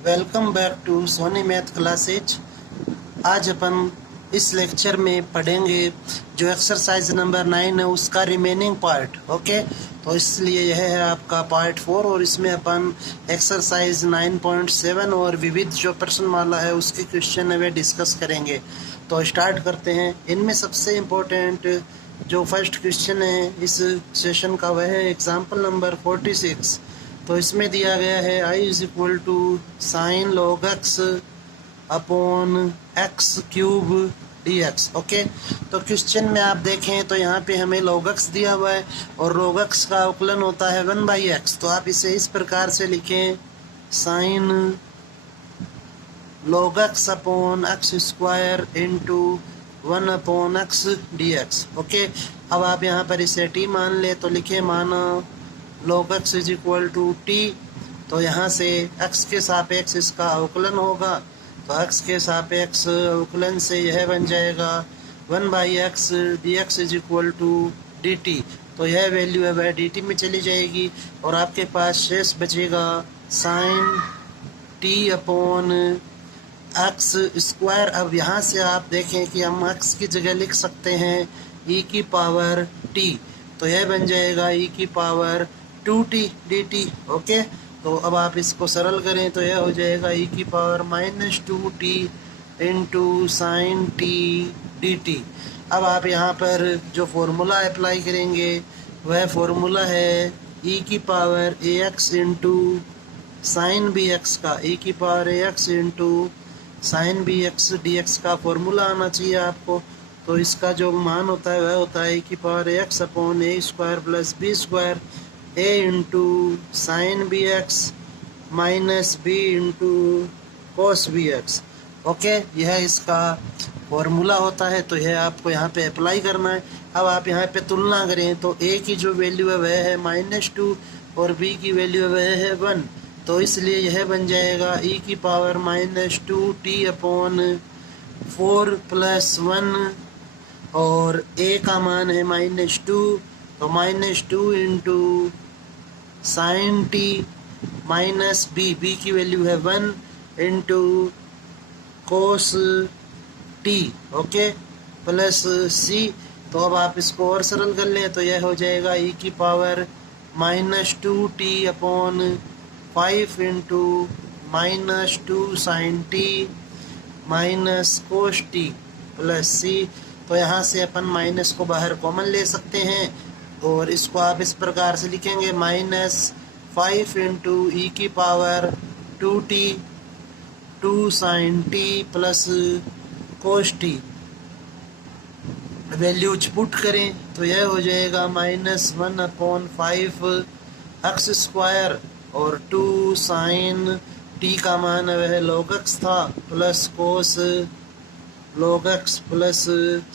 Welcome back to Soni math classes. आज अपन इस लेक्चर में पढ़ेंगे जो एक्सरसाइज नंबर 9 है उसका रिमेनिंग पार्ट। ओके, तो इसलिए यह है आपका पार्ट 4 और इसमें अपन एक्सरसाइज 9.7 और विविध जो प्रश्नमाला है उसके क्वेश्चन है वे डिस्कस करेंगे। तो स्टार्ट करते हैं। इनमें सबसे इम्पोर्टेंट जो फर्स्ट क्वेश्चन है इस सेशन का वह है एग्जाम्पल नंबर 46। तो इसमें दिया गया है I is equal to sine log x upon x cube d x. Okay, तो क्वेश्चन में आप देखें तो यहाँ पे हमें लॉग एक्स दिया हुआ है और लॉग एक्स का अवकलन होता है 1/x। तो आप इसे इस प्रकार से लिखें sign log x upon x square into 1/x D x. Okay, अब आप यहाँ पर इसे t मान ले तो लिखे माना log x is equal to t. तो यहाँ से x के सापेक्ष इसका अवकलन होगा, तो x के सापेक्ष अवकलन से यह बन जाएगा 1/x dx is equal to dt। तो यह वैल्यू है वह dt में चली जाएगी और आपके पास शेष बचेगा sine t upon x square. अब यहाँ से आप देखें कि हम x की जगह लिख सकते हैं e की पावर t, तो यह बन जाएगा e की पावर 2t dt। ओके, तो अब आप इसको सरल करें तो यह हो जाएगा e की power -2t into sine T dt। अब आप यहाँ पर जो फॉर्मूला अप्लाई करेंगे वह फॉर्मूला है e की power ax into sine b x का, e की power ax into sine b x d x का फॉर्मूला आना चाहिए आपको। तो इसका जो मान होता है वह होता है e की power x upon a square plus b square a into sine b x minus b into cos b x. Okay, यह इसका फॉर्मूला होता है, तो यह आपको यहाँ पे अप्लाई करना है। अब आप यहाँ पे तुलना करें तो a की जो वैल्यू है वह है -2 और b की वैल्यू वह है 1। तो इसलिए यह बन जाएगा e की पावर -2t अपॉन 4 + 1 और a का मान है -2, तो -2 into sine t minus b की वैल्यू है 1 into cos t, okay, plus c. तो अब आप इसको और सरल कर लें तो यह हो जाएगा e की power -2t upon 5 into -2 sine t minus cos t plus c. तो यहाँ से अपन माइनस को बाहर कॉमन ले सकते हैं और इसको आप इस प्रकार से लिखेंगे -5 इंटू ई की power 2t 2 sine t plus cos t. Values put करें तो यह हो जाएगा -1/5 एक्स स्क्वायर और 2 साइन टी का मान वह लॉग एक्स था plus cos log x plus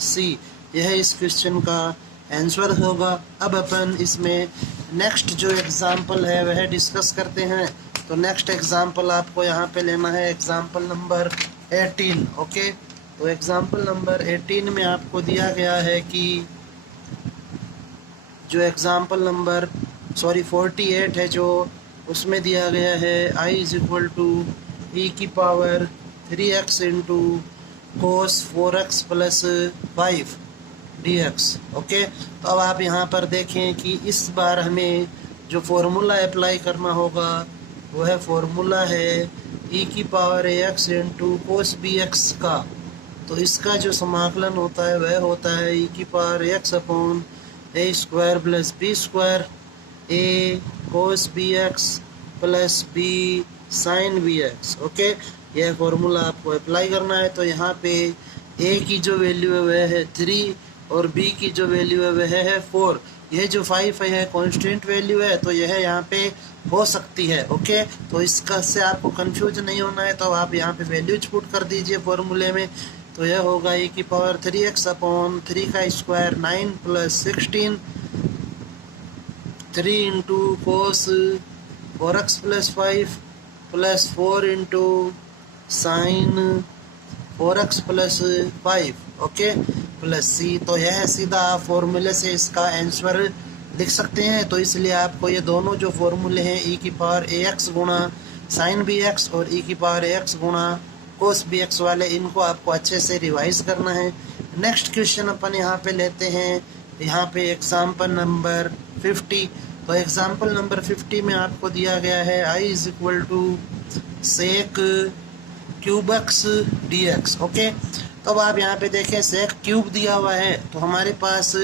c. यह इस क्वेश्चन का आंसर होगा। अब अपन इसमें नेक्स्ट जो एग्जाम्पल है वह डिस्कस करते हैं। तो नेक्स्ट एग्जाम्पल आपको यहाँ पे लेना है एग्जाम्पल नंबर 18। ओके, तो एग्जाम्पल नंबर 18 में आपको दिया गया है कि जो एग्जाम्पल नंबर 48 है जो उसमें दिया गया है i is equal to e की power 3x into cos 4x plus 5 dx। Okay, तो अब आप यहाँ पर देखें कि इस बार हमें जो फॉर्मूला अप्लाई करना होगा वह फॉर्मूला है e की power ax into cos b x का। तो इसका जो समाकलन होता है वह होता है e की power x upon a square plus b square a cos b x plus b sine b x. Okay, यह फॉर्मूला आपको अप्लाई करना है। तो यहाँ पे a की जो वैल्यू है वह है 3 और b की जो वैल्यू है वह है 4। यह जो 5 है कांस्टेंट वैल्यू है तो यह यहाँ पे हो सकती है। ओके, तो इसका से आपको कंफ्यूज नहीं होना है, तो आप यहाँ पे वैल्यूज पुट कर दीजिए फॉर्मूले में। तो यह होगा e की पावर 3x अपॉन 3 का square 9 plus 16 3 into cos 4x plus 5 plus 4 into sine 4x plus 5, okay, plus c. तो यह सीधा आप फॉर्मूले से इसका आंसर लिख सकते हैं। तो इसलिए आपको ये दोनों जो फॉर्मूले हैं e की पावर ax गुणा साइन बी एक्स और ई की पावर एक्स गुणा कोस बी एक्स वाले, इनको आपको अच्छे से रिवाइज करना है। नेक्स्ट क्वेश्चन अपन यहाँ पे लेते हैं, यहाँ पे एग्जाम्पल नंबर 50। तो एग्जाम्पल नंबर 50 में आपको दिया गया है i is equal to sec cube x d x. Okay, तो अब आप यहाँ पे देखें सेक क्यूब दिया हुआ है, तो हमारे पास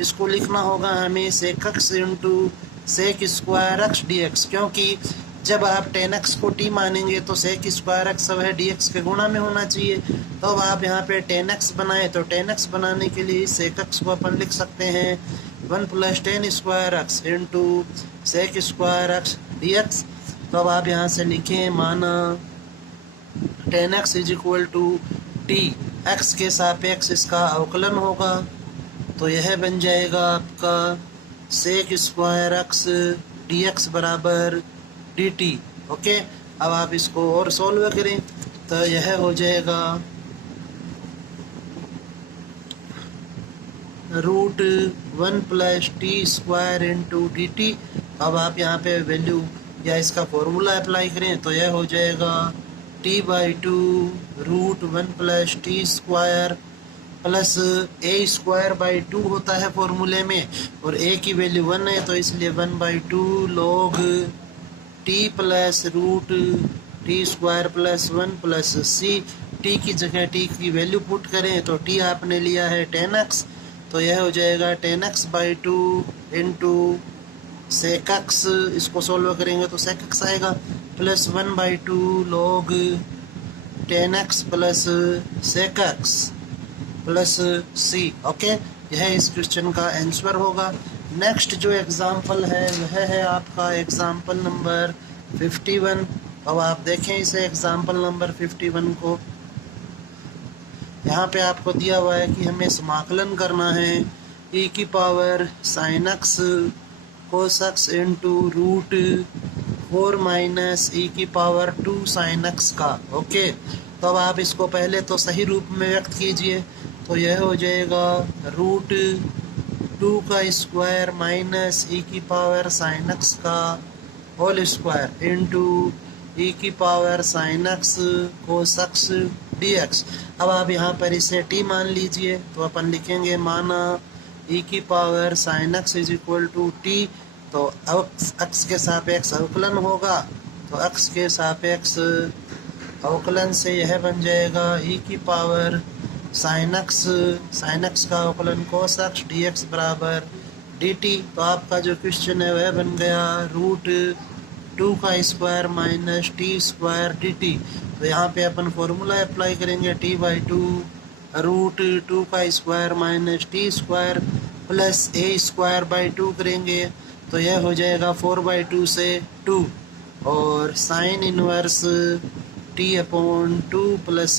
इसको लिखना होगा हमें sec x into sec square x d x, क्योंकि जब आप टेन एक्स को टी मानेंगे तो सेक स्क्वायर एक्स सब है डी एक्स के गुणा में होना चाहिए। तो अब आप यहाँ पे टेन एक्स बनाए, तो टेन एक्स बनाने के लिए सेक एक्स को अपन लिख सकते हैं 1 + tan square x into sec square x d x. तो अब आप यहाँ से लिखें माना tan x is equal to t, x के सापेक्ष इसका अवकलन होगा, तो यह बन जाएगा आपका sec square x d x बराबर डी टी। ओके, अब आप इसको और सॉल्व करें तो यह हो जाएगा √1 + T square into d t. अब आप यहाँ पे वैल्यू या इसका फॉर्मूला अप्लाई करें तो यह हो जाएगा t/2 √1 + T square plus a²/2 होता है फॉर्मूले में, और a की वैल्यू 1 है तो इसलिए 1/2 log t plus root t square plus 1 plus c। t की जगह t की वैल्यू पुट करें तो t आपने लिया है 10x, तो यह हो जाएगा 10x/2 इंटू सेक एक्स, इसको सोल्व करेंगे तो सेक एक्स आएगा plus 1/2 log 10x plus sec x plus c। Okay, यह इस क्वेश्चन का आंसर होगा। नेक्स्ट जो एग्जाम्पल है वह है आपका एग्जाम्पल नंबर 51। अब आप देखें इसे एग्जाम्पल नंबर 51 को, यहाँ पे आपको दिया हुआ है कि हमें समाकलन करना है e की power sine x cos x into √4 minus e की पावर 2 साइन एक्स का। ओके, तो अब आप इसको पहले तो सही रूप में व्यक्त कीजिए, तो यह हो जाएगा √2 का स्क्वायर माइनस e की पावर साइन एक्स का होल स्क्वायर इंटू e की power sine x cos x d x. अब आप यहाँ पर इसे t मान लीजिए, तो अपन लिखेंगे माना e की power sine x is equal to t, तो एक्स के सापेक्ष अवकलन होगा, तो एक्स के सापेक्ष अवकलन से यह बन जाएगा e की पावर साइन एक्स का अवकलन कोस एक्स डी एक्स बराबर डी टी। तो आपका जो क्वेश्चन है वह बन गया √2 का square minus t square D t. तो यहाँ पे अपन फॉर्मूला अप्लाई करेंगे t/2 √2 का square minus t square plus a²/2 करेंगे तो यह हो जाएगा 4/2 से 2, और sine inverse t/2 plus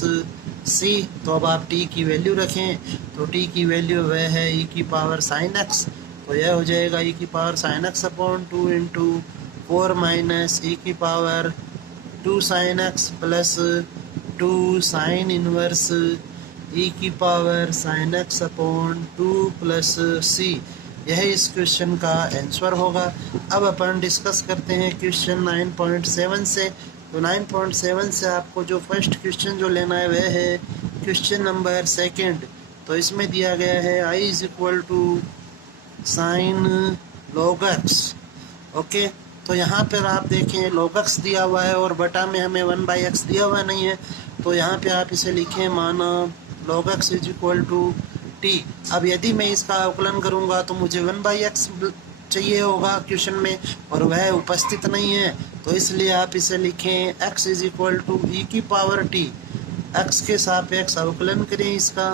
c। तो अब आप t की वैल्यू रखें, तो t की वैल्यू वह है e की पावर साइन एक्स, तो यह हो जाएगा e की power sign x/2 into 4 minus e की power 2 sine x plus 2 sine inverse e की power sign x/2 plus c। यह इस क्वेश्चन का आंसर होगा। अब अपन डिस्कस करते हैं क्वेश्चन 9.7 से। तो 9.7 से आपको जो फर्स्ट क्वेश्चन जो लेना है वह है क्वेश्चन नंबर 2। तो इसमें दिया गया है i is equal to sine log x। Okay, तो यहाँ पर आप देखें log x दिया हुआ है और बटा में हमें 1/x दिया हुआ नहीं है, तो यहाँ पे आप इसे लिखें माना log x is equal to t। अब यदि मैं इसका अवकलन करूँगा तो मुझे 1/x चाहिए होगा क्वेश्चन में, और वह उपस्थित नहीं है, तो इसलिए आप इसे लिखें x is equal to e की पावर t। x के सापेक्ष अवकलन करें इसका,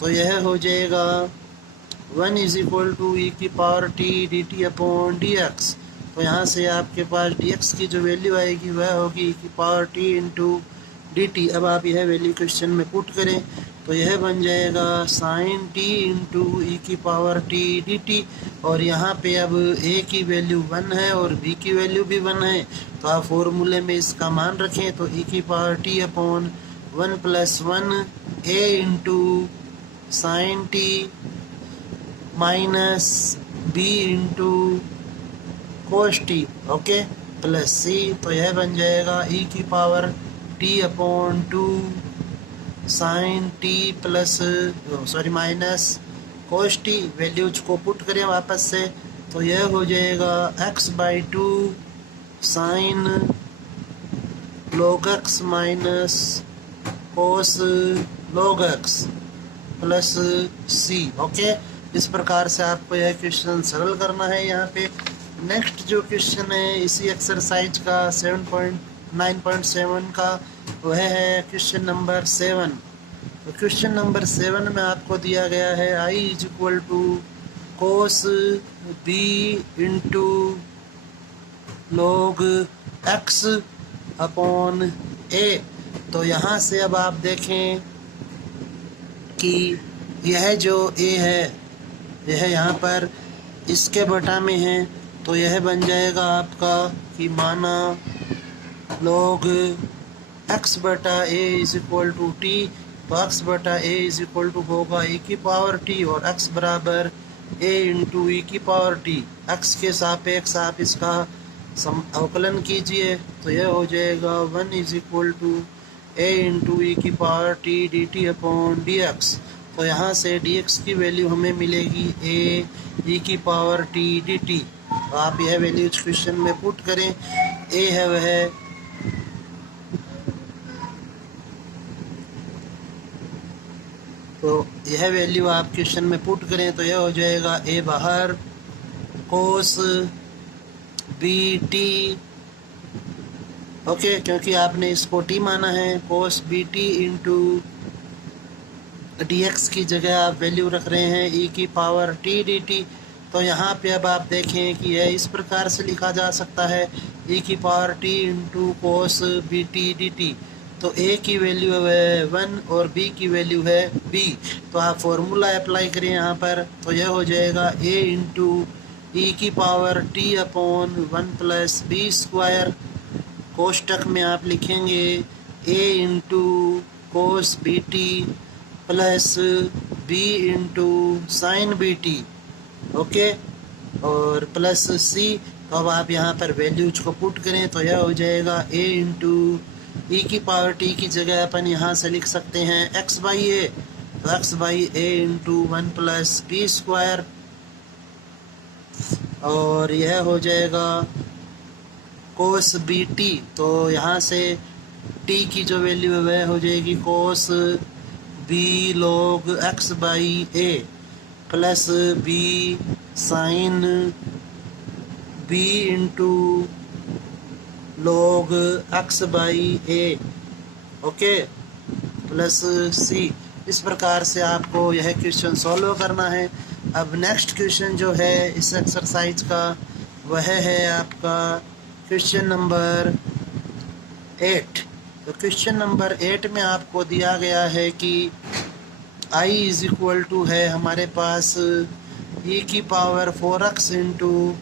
तो यह हो जाएगा 1 इज इक्वल टू e की पावर t dt/dx। तो यहाँ से आपके पास dx की जो वैल्यू आएगी वह होगी e की पावर t इंटू dt। अब आप यह वैल्यू क्वेश्चन में पुट करें तो यह बन जाएगा साइन t इंटू e की पावर t dt, और यहाँ पे अब a की वैल्यू 1 है और b की वैल्यू भी 1 है, तो आप फॉर्मूले में इसका मान रखें, तो e की power t/1 plus 1 a into sine t minus b into cos t। Okay, plus c, तो यह बन जाएगा ई की power t upon 2 sine t plus minus cos t. Values को पुट करें वापस से, तो यह हो जाएगा x/2 sine log x minus cos log x plus c. Okay, इस प्रकार से आपको यह क्वेश्चन सरल करना है। यहाँ पे नेक्स्ट जो क्वेश्चन है इसी एक्सरसाइज का 7.9.7 का, वह है क्वेश्चन नंबर 7। तो क्वेश्चन नंबर 7 में आपको दिया गया है I is equal to cos b into log x upon a. तो यहाँ से अब आप देखें कि यह जो ए है यह यहाँ पर इसके बटा में है, तो यह बन जाएगा आपका कि माना log x बटा ए इज इक्वल टू टी। तो x बटा ए इज इक्वल टू होगा e की पावर टी और x बराबर a इंटू ई की पावर टी। x के सापेक्ष आप इसका अवकलन कीजिए, तो यह हो जाएगा 1 is equal to a into e की power t d t upon d x. तो यहाँ से डी एक्स की वैल्यू हमें मिलेगी a ई की पावर टी डी टी। तो आप यह वैल्यू क्वेश्चन में पुट करें। a है वह तो यह वैल्यू आप क्वेश्चन में पुट करें, तो यह हो जाएगा a बाहर कोस बी टी। ओके, क्योंकि आपने इसको टी माना है, cos b t into d x की जगह आप वैल्यू रख रहे हैं ई की पावर टी डी टी। तो यहाँ पे अब आप देखें कि यह इस प्रकार से लिखा जा सकता है ई की power t into cos b t d t. तो ए की वैल्यू है 1 और बी की वैल्यू है बी। तो आप फॉर्मूला अप्लाई करें यहाँ पर, तो यह हो जाएगा ए इंटू ई की power t upon 1 plus b square. कोष्टक में आप लिखेंगे a into cos b t plus b into sine b t. Okay, और प्लस सी। तो अब आप यहाँ पर वैल्यूज को पुट करें, तो यह हो जाएगा ए इंटू ई की पावर टी की जगह अपन यहाँ से लिख सकते हैं एक्स बाई ए। तो x by a into 1 plus b square, और यह हो जाएगा कोस बी टी। तो यहाँ से टी की जो वैल्यू है वह हो जाएगी cos b log x by a plus b sine b into log x by a. Okay, plus c. इस प्रकार से आपको यह क्वेश्चन सॉल्व करना है। अब नेक्स्ट क्वेश्चन जो है इस एक्सरसाइज का वह है आपका क्वेश्चन नंबर 8। तो क्वेश्चन नंबर 8 में आपको दिया गया है कि i इज इक्वल टू है हमारे पास e की power 4x into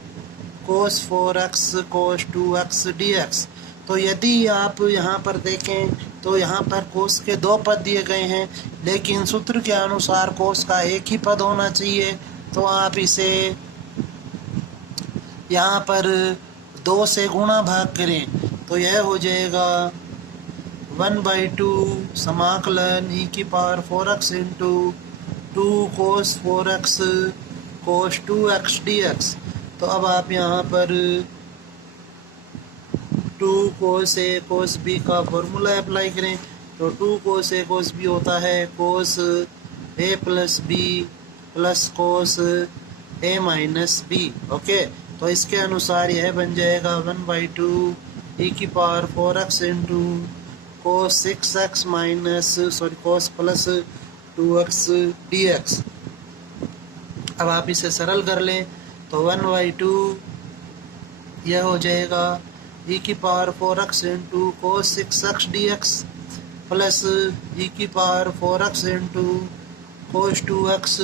cos 4x कोस 2x dx। तो यदि आप यहाँ पर देखें तो यहाँ पर कोस के 2 पद दिए गए हैं, लेकिन सूत्र के अनुसार कोस का एक ही पद होना चाहिए। तो आप इसे यहाँ पर 2 से गुणा भाग करें, तो यह हो जाएगा 1/2 समाकलन e की पावर 4x इंटू 2 कोस 4x कोस 2x dx। तो अब आप यहाँ पर 2 कोस ए कोस बी का फॉर्मूला अप्लाई करें। तो 2 कोस ए कोस बी होता है कोस ए प्लस बी प्लस कोस ए माइनस बी। ओके, तो इसके अनुसार यह बन जाएगा 1/2 e की power 4x into cos 6x minus cos plus 2x dx। अब आप इसे सरल कर लें, तो 1/2 यह हो जाएगा e की power 4x into cos 6x dx plus e की power 4x into cos 2x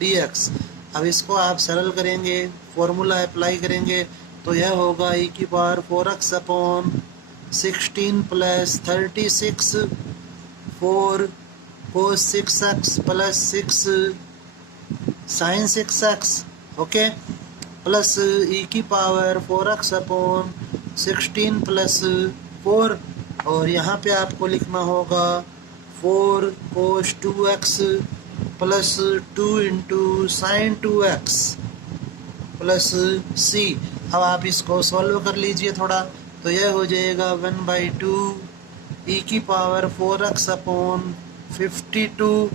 dx। अब इसको आप सरल करेंगे, फॉर्मूला अप्लाई करेंगे, तो यह होगा e की power 4x upon 16 plus 36 4 cos 6x plus 6 sine 6x। Okay, plus e की पावर 4x अपॉन 16 प्लस 4, और यहाँ पे आपको लिखना होगा 4 cos 2x plus 2 into sign 2x plus c। अब आप इसको सॉल्व कर लीजिए थोड़ा, तो यह हो जाएगा 1/2 e की power 4x upon 52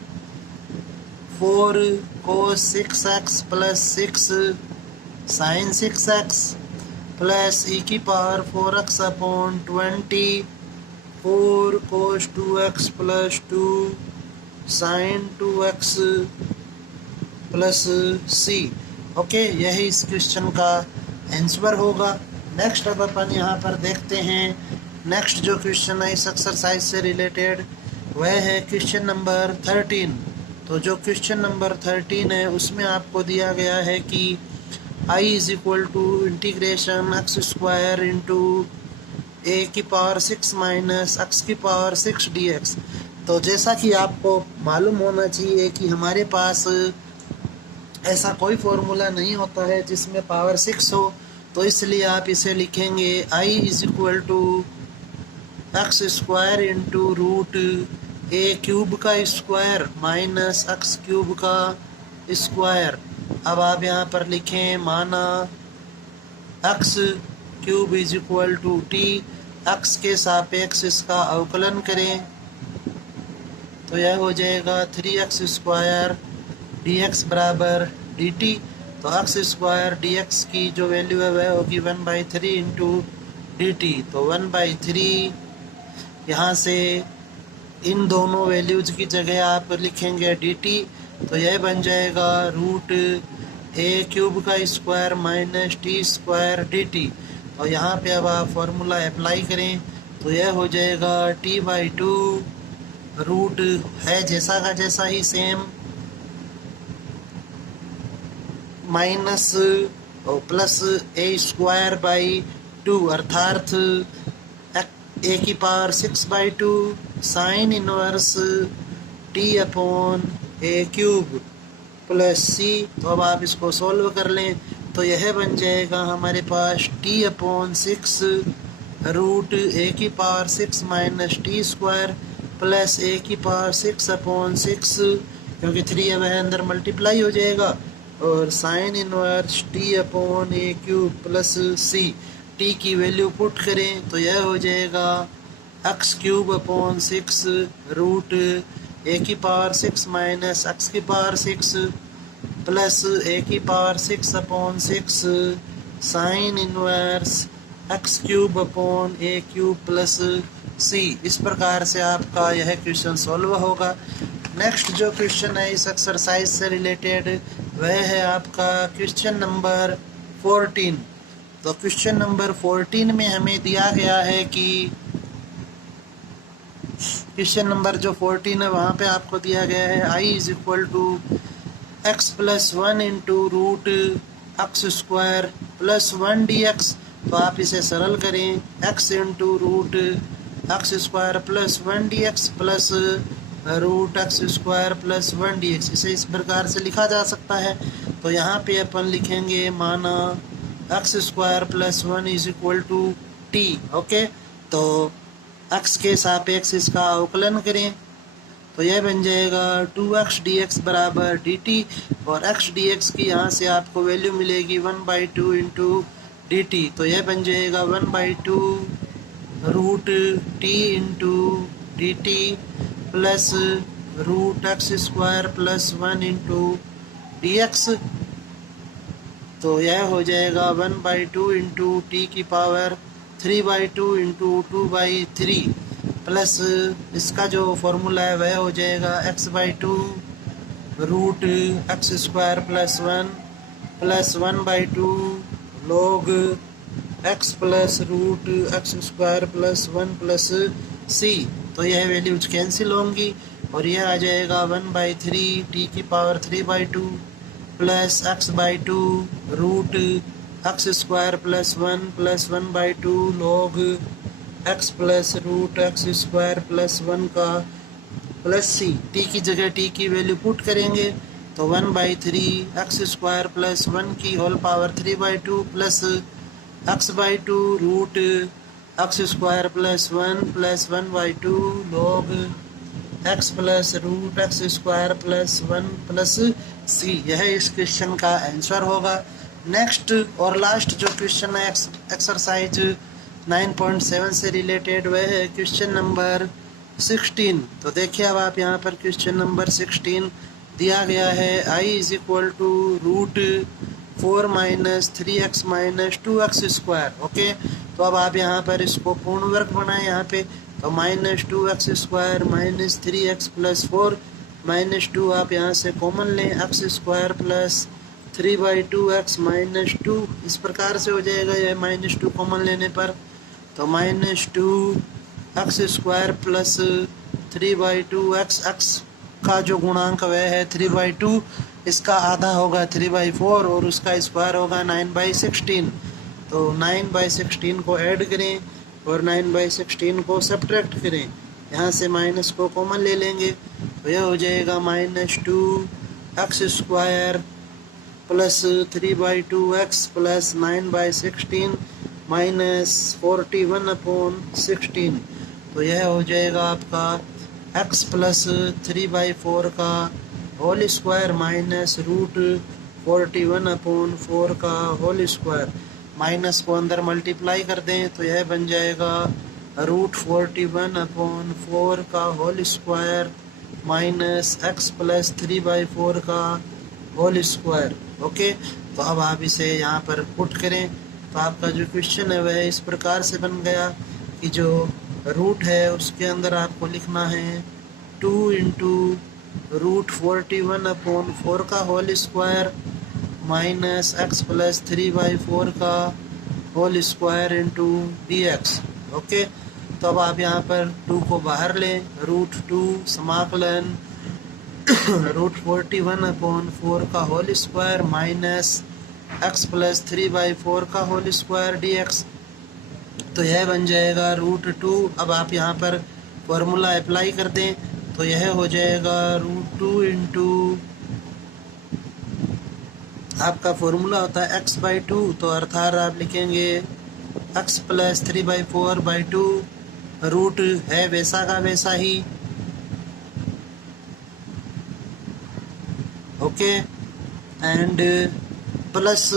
4 cos 6x plus 6 sine 6x plus e की power 4x upon 20 4 cos 2x plus 2 sine 2x plus c। Okay, यही इस क्वेश्चन का आंसर होगा। नेक्स्ट अब अपन यहाँ पर देखते हैं, नेक्स्ट जो क्वेश्चन है इस एक्सरसाइज से रिलेटेड वह है क्वेश्चन नंबर 13। तो जो क्वेश्चन नंबर 13 है उसमें आपको दिया गया है कि I is equal to integration x square into a की पावर 6 माइनस एक्स की पावर 6 dx। तो जैसा कि आपको मालूम होना चाहिए कि हमारे पास ऐसा कोई फॉर्मूला नहीं होता है जिसमें पावर 6 हो, तो इसलिए आप इसे लिखेंगे I is equal to x square into root a cube का स्क्वायर माइनस एक्स क्यूब का स्क्वायर। अब आप यहाँ पर लिखें माना x cube is equal to t, x के सापेक्ष इसका अवकलन करें तो यह हो जाएगा 3x स्क्वायर dx बराबर dt। तो एक्स स्क्वायर dx की जो वैल्यू है वह होगी 1/3 इंटू dt। तो 1/3 यहाँ से इन दोनों वैल्यूज की जगह आप लिखेंगे dt, तो यह बन जाएगा रूट ए क्यूब का square minus t square dt। और यहाँ पे अब आप फॉर्मूला अप्लाई करें तो यह हो जाएगा t/2 रूट है जैसा का जैसा ही सेम माइनस और प्लस ए स्क्वायर बाई 2 अर्थात ए की power 6/2 sine inverse t upon a cube plus c. तो अब आप इसको सॉल्व कर लें तो यह बन जाएगा हमारे पास टी अपॉन 6 रूट ए की power 6 minus t square plus a की पावर 6 अपॉन 6, क्योंकि 3 है वह अंदर मल्टीप्लाई हो जाएगा, और sine inverse t upon a cube plus c. T की वैल्यू पुट करें तो यह हो जाएगा x cube upon 6 root a की पावर 6 माइनस एक्स की पावर 6 प्लस ए की power 6 upon 6 sine inverse x cube upon a cube plus c. इस प्रकार से आपका यह क्वेश्चन सॉल्व होगा। नेक्स्ट जो क्वेश्चन है इस एक्सरसाइज से रिलेटेड वह है आपका क्वेश्चन नंबर 14। तो क्वेश्चन नंबर 14 में हमें दिया गया है कि क्वेश्चन नंबर जो 14 है वहाँ पे आपको दिया गया है I is equal to x plus 1 into root x square plus 1 dx। तो आप इसे सरल करें x into root x square plus 1 dx plus root x square plus 1 dx। इसे इस प्रकार से लिखा जा सकता है। तो यहाँ पे अपन लिखेंगे माना x square plus 1 is equal to t. Okay, तो x के सापेक्ष इसका अवकलन करें तो यह बन जाएगा 2x dx बराबर dt, और x dx की यहाँ से आपको वैल्यू मिलेगी 1/2 इंटू dt। तो यह बन जाएगा 1/2 root t into d t plus root x square plus 1 into d x. तो यह हो जाएगा 1/2 इंटू टी की पावर 3/2 इंटू 2/3 प्लस इसका जो फॉर्मूला है वह हो जाएगा x/2 root x square plus 1 plus 1/2 log x plus root x square plus 1 plus c। तो यह वैल्यूज कैंसिल होंगी और यह आ जाएगा 1/3 टी की power 3/2 plus x/2 root x square plus 1 plus 1/2 log x plus root x square plus 1 का plus c। T की जगह टी की वैल्यू पुट करेंगे तो 1/3 एक्स स्क्वायर प्लस 1 की whole power 3/2 plus x by two root x square plus one by two log x plus root x square plus one plus c. यह इस question का answer होगा। Next और last जो question है exercise 9.7 से related वह है क्वेश्चन नंबर 16। तो देखिए अब आप यहाँ पर क्वेश्चन नंबर 16 दिया गया है i is equal to root 4 minus 3x minus 2x square. Okay, तो अब आप यहाँ पर इसको पूर्ण वर्ग बनाएं यहाँ पे, तो minus 2x square minus 3x plus 4 minus 2 आप यहाँ से कॉमन लें, x square plus 3/2x minus 2 इस प्रकार से हो जाएगा यह माइनस 2 कॉमन लेने पर, तो minus 2x square plus 3/2x x का जो गुणांक वह है 3/2, इसका आधा होगा 3/4 और उसका स्क्वायर होगा 9/16। तो 9/16 को ऐड करें और 9/16 को सब्ट्रैक्ट करें, यहाँ से माइनस को कॉमन ले लेंगे, तो यह हो जाएगा minus 2x square plus 3/2x plus 9/16 minus 41/16। तो यह हो जाएगा आपका x प्लस 3/4 का होल स्क्वायर माइनस रूट 41/4 का होल स्क्वायर, माइनस को अंदर मल्टीप्लाई कर दें तो यह बन जाएगा रूट 41/4 का whole square minus x plus 3/4 का होल स्क्वायर। ओके, तो अब आप इसे यहाँ पर पुट करें तो आपका जो क्वेश्चन है वह इस प्रकार से बन गया कि जो रूट है उसके अंदर आपको लिखना है 2 इंटू रूट 41/4 का whole square minus x plus 3/4 का whole square into dx। Okay, तो अब आप यहाँ पर 2 को बाहर लें, रूट 2 समाकलन रूट 41/4 का whole square minus x plus 3/4 का होल स्क्वायर dx, तो यह बन जाएगा रूट 2। अब आप यहाँ पर फॉर्मूला अप्लाई कर दें तो यह हो जाएगा रूट 2 इंटू आपका फॉर्मूला होता है x/2, तो अर्थात आप लिखेंगे x प्लस 3/4/2 रूट है वैसा का वैसा ही। Okay, and plus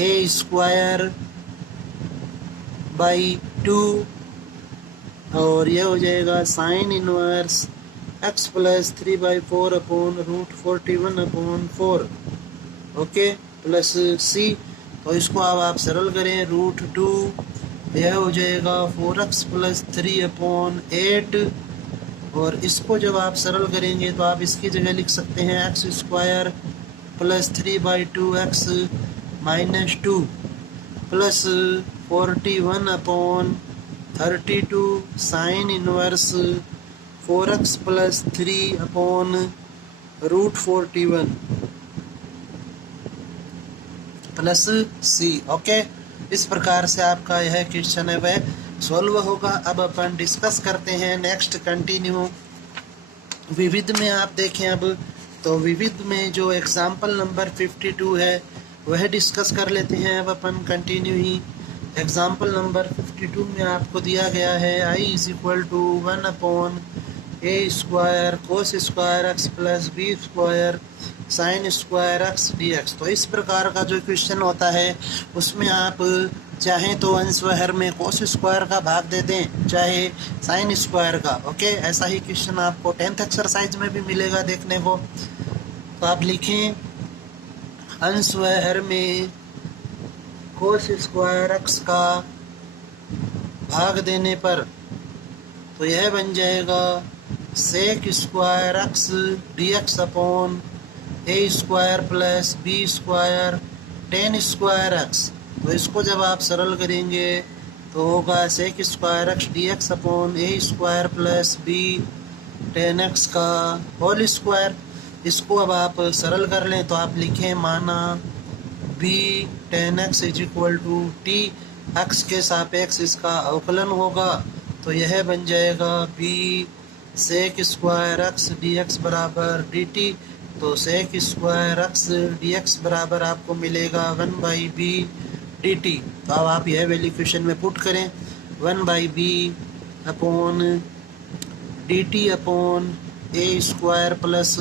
a square by 2 और यह हो जाएगा sine inverse x plus 3/4 upon root 41/4। Okay, plus c, तो इसको अब आप सरल करें रूट 2, यह हो जाएगा 4x प्लस 3/8 और इसको जब आप सरल करेंगे तो आप इसकी जगह लिख सकते हैं x square plus 3/2x minus 2 plus 41/32 sine inverse 4x plus 3/रूट 41 प्लस c। ओके, इस प्रकार से आपका यह क्वेश्चन है वह सॉल्व होगा। अब अपन डिस्कस करते हैं नेक्स्ट कंटिन्यू विविध में। आप देखें अब तो विविध में जो एग्जाम्पल नंबर 52 है वह डिस्कस कर लेते हैं। अब अपन कंटिन्यू ही एग्जाम्पल नंबर 52 में आपको दिया गया है i is equal to 1/a square cos square x plus b square sine square x dx। तो इस प्रकार का जो क्वेश्चन होता है उसमें आप चाहें तो अंश व हर में कोस स्क्वायर का भाग दे दें, चाहे साइन स्क्वायर का। ओके, ऐसा ही क्वेश्चन आपको 10th एक्सरसाइज में भी मिलेगा देखने को। तो आप लिखें अंश व हर में कोस स्क्वायर x का भाग देने पर तो यह बन जाएगा sec square x dx upon a square plus b square tan square x। तो इसको जब आप सरल करेंगे तो होगा sec square x dx upon a square plus b tan x का होल स्क्वायर। इसको अब आप सरल कर लें तो आप लिखें माना b tan x is equal to t, x के सापेक्ष इसका अवकलन होगा, तो यह बन जाएगा b sec square x dx बराबर dt। तो सेक स्क्वायर x dx बराबर आपको मिलेगा 1/b डी टी। तो अब आप यह वैल्यू क्वेश्चन में पुट करें, 1/b upon d t upon a square plus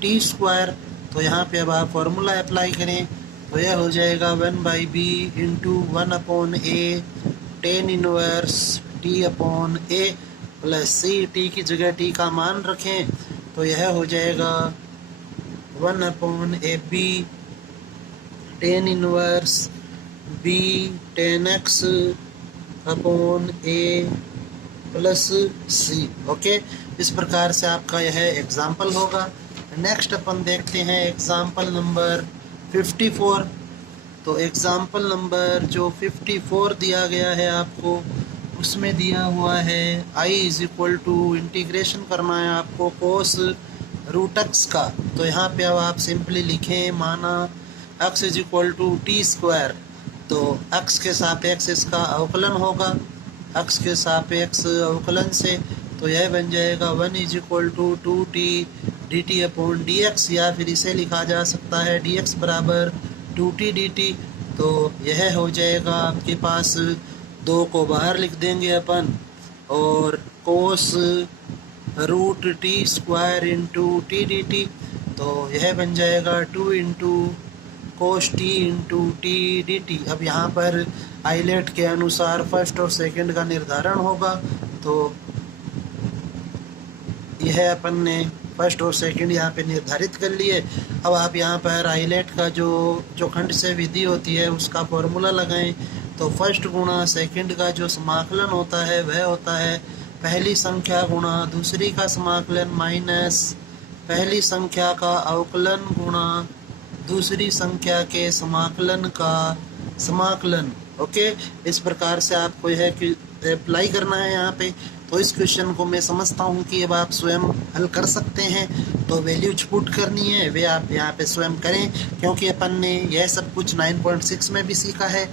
t square. तो यहाँ पे अब आप फॉर्मूला अप्लाई करें तो यह हो जाएगा 1/b into 1/a tan inverse t upon a plus c. T की जगह टी का मान रखें तो यह हो जाएगा 1/ab tan inverse b tan x upon a plus c. Okay, इस प्रकार से आपका यह एग्जाम्पल होगा। नेक्स्ट अपन देखते हैं एग्जाम्पल नंबर 54। तो एग्जाम्पल नंबर जो 54 दिया गया है आपको, उसमें दिया हुआ है i is equal to integration करना है आपको कोस रूट एक्स का। तो यहाँ पे अब आप सिंपली लिखें माना x is equal to t square. तो x के सापेक्ष इसका अवकलन होगा, x के सापेक्ष अवकलन से तो यह बन जाएगा 1 is equal to 2t d t upon d x, या फिर इसे लिखा जा सकता है डी एक्स बराबर 2t dt। तो यह हो जाएगा आपके पास, 2 को बाहर लिख देंगे अपन, और cos root t square into t d t. तो यह बन जाएगा 2 into cos t into t d t. अब यहाँ पर आइलेट के अनुसार फर्स्ट और सेकंड का निर्धारण होगा। तो यह अपन ने फर्स्ट और सेकंड यहाँ पे निर्धारित कर लिए। अब आप यहाँ पर आइलेट का जो खंड से विधि होती है उसका फॉर्मूला लगाएं। तो फर्स्ट गुणा सेकंड का जो समाकलन होता है वह होता है पहली संख्या गुणा दूसरी का समाकलन माइनस पहली संख्या का अवकलन गुणा दूसरी संख्या के समाकलन का समाकलन। ओके, इस प्रकार से आपको यह अप्लाई करना है यहाँ पे। तो इस क्वेश्चन को मैं समझता हूँ कि अब आप स्वयं हल कर सकते हैं। तो वैल्यूज पुट करनी है वे आप यहाँ पे स्वयं करें, क्योंकि अपन ने यह सब कुछ 9.6 में भी सीखा है।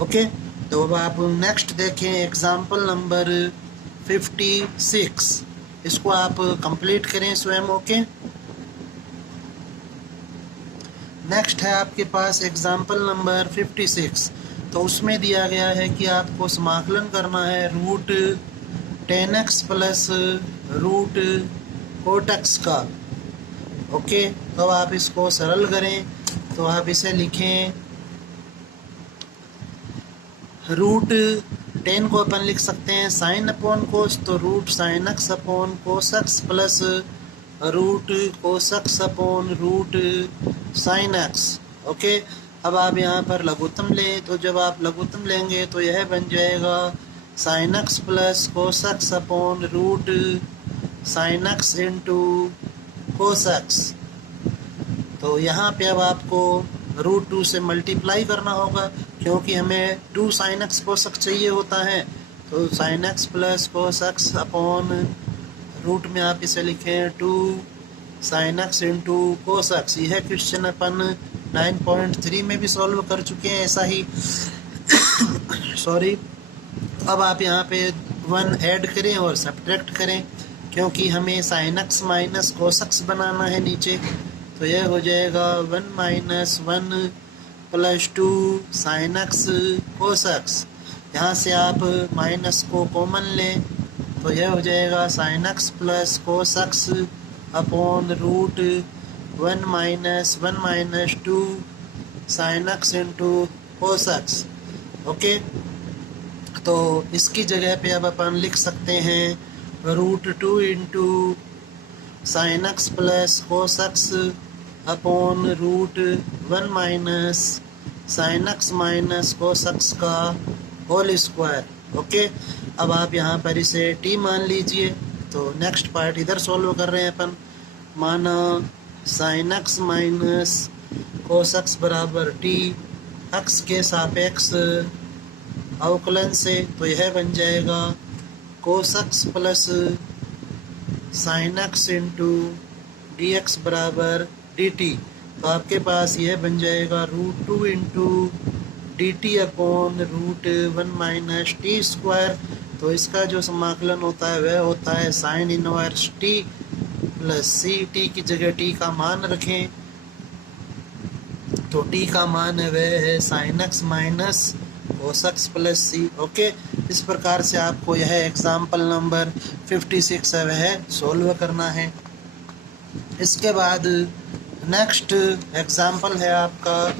ओके, तो अब आप नेक्स्ट देखें एग्जाम्पल नंबर 56। इसको आप कंप्लीट करें स्वयं। ओके, नेक्स्ट है आपके पास एग्जाम्पल नंबर 56। तो उसमें दिया गया है कि आपको समाकलन करना है root 10x plus root cot x का। ओके, तो आप इसको सरल करें तो आप इसे लिखें रूट 10 को अपन लिख सकते हैं साइन अपॉन कोस, तो root sine x upon cos x plus root cos x upon root sine x. Okay, अब आप यहाँ पर लघुत्तम लें। तो जब आप लघुत्तम लेंगे तो यह बन जाएगा sine x plus cos x upon root sine x into cos x. तो यहाँ पे अब आपको रूट 2 से मल्टीप्लाई करना होगा, क्योंकि हमें 2 साइन एक्स कोस एक्स चाहिए होता है। तो sine x plus cos x upon root में आप इसे लिखें 2 sine x into cos x. यह क्वेश्चन अपन 9.3 में भी सॉल्व कर चुके हैं ऐसा ही। सॉरी, अब आप यहाँ पे 1 ऐड करें और सब्ट्रैक्ट करें, क्योंकि हमें sine x minus cos x बनाना है नीचे। तो यह हो जाएगा 1 minus 1 plus 2 sine x cos x. यहाँ से आप माइनस को कॉमन लें तो यह हो जाएगा sine x plus cos x upon root 1 minus 2 sine x into cos x. Okay, तो इसकी जगह पे अब अपन लिख सकते हैं root 2 into sine x plus cos x upon root 1 minus sine x minus cos x का होल स्क्वायर। ओके, अब आप यहाँ पर इसे t मान लीजिए। तो नेक्स्ट पार्ट इधर सॉल्व कर रहे हैं अपन। माना sine x minus cos x बराबर t, एक्स के सापेक्ष अवकलन से। तो यह बन जाएगा cos x plus sine x into d x बराबर डी टी। तो आपके पास यह बन जाएगा root 2 into d t upon root 1 minus t square. तो इसका जो समाकलन होता है वह होता है sine inverse t plus c. T की जगह टी का मान रखें तो टी का मान है वह है sine x minus cos x plus c. Okay, इस प्रकार से आपको यह एग्जाम्पल नंबर 56 है वह सोल्व करना है। इसके बाद नेक्स्ट एग्जाम्पल है आपका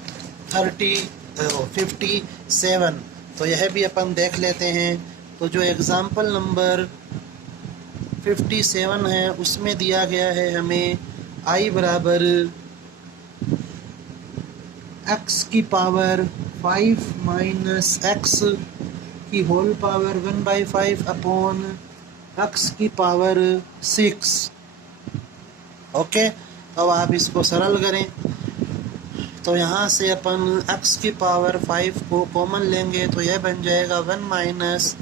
57। तो यह भी अपन देख लेते हैं। तो जो एग्जाम्पल नंबर 57 है उसमें दिया गया है हमें i बराबर x की पावर 5 माइनस एक्स की होल पावर 1/5 अपॉन x की पावर 6। ओके, अब आप इसको सरल करें तो यहाँ से अपन x की पावर 5 को कॉमन लेंगे तो यह बन जाएगा 1 माइनस